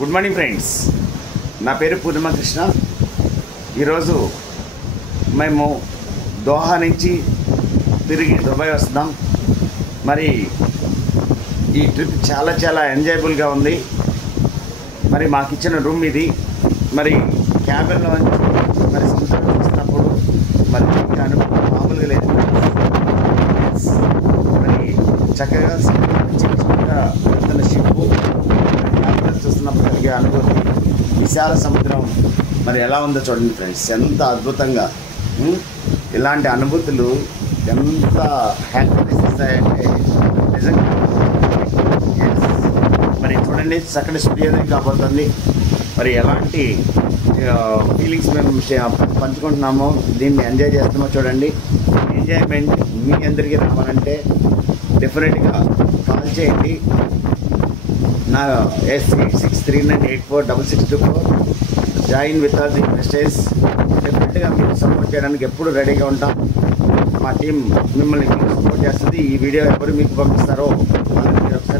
Good morning friends, నా పేరు పూర్ణిమ కృష్ణ. ఈరోజు మేము దోహా నుంచి తిరిగి దుబాయ్ వస్తున్నాం. మరి ఈ ట్రిప్ చాలా ఎంజాయబుల్గా ఉంది. మరి మాకు ఇచ్చిన రూమ్ ఇది. మరి క్యాబిన్లో మరి సముద్రం చూసినప్పుడు మరి అనుభవం మామూలుగా లేదు. మరి చక్కగా వెళ్తున్న షిప్పు చూస్తున్నప్పుడు కలిగే అనుభూతి, విశాల సముద్రం మరి ఎలా ఉందో చూడండి ఫ్రెండ్స్. ఎంత అద్భుతంగా ఇలాంటి అనుభూతులు ఎంత హ్యాపీనెస్ ఇస్తాయంటే నిజంగా. మరి చూడండి, చక్కటి సూర్యోదయం కాబోతుంది. మరి ఎలాంటి ఫీలింగ్స్ మేము పంచుకుంటున్నామో, దీన్ని ఎంజాయ్ చేస్తున్నామో చూడండి. ఎంజాయ్మెంట్ మీ అందరికీ రావాలంటే డెఫినెట్గా కాల్ చేయండి. నా 8639846624. Join with the message. డెఫినెట్గా మీకు సపోర్ట్ చేయడానికి ఎప్పుడు రెడీగా ఉంటాం. మా టీం మిమ్మల్ని సపోర్ట్ చేస్తుంది. ఈ వీడియో ఎవరు మీకు పంపిస్తారో వాళ్ళకి మీరు ఒకసారి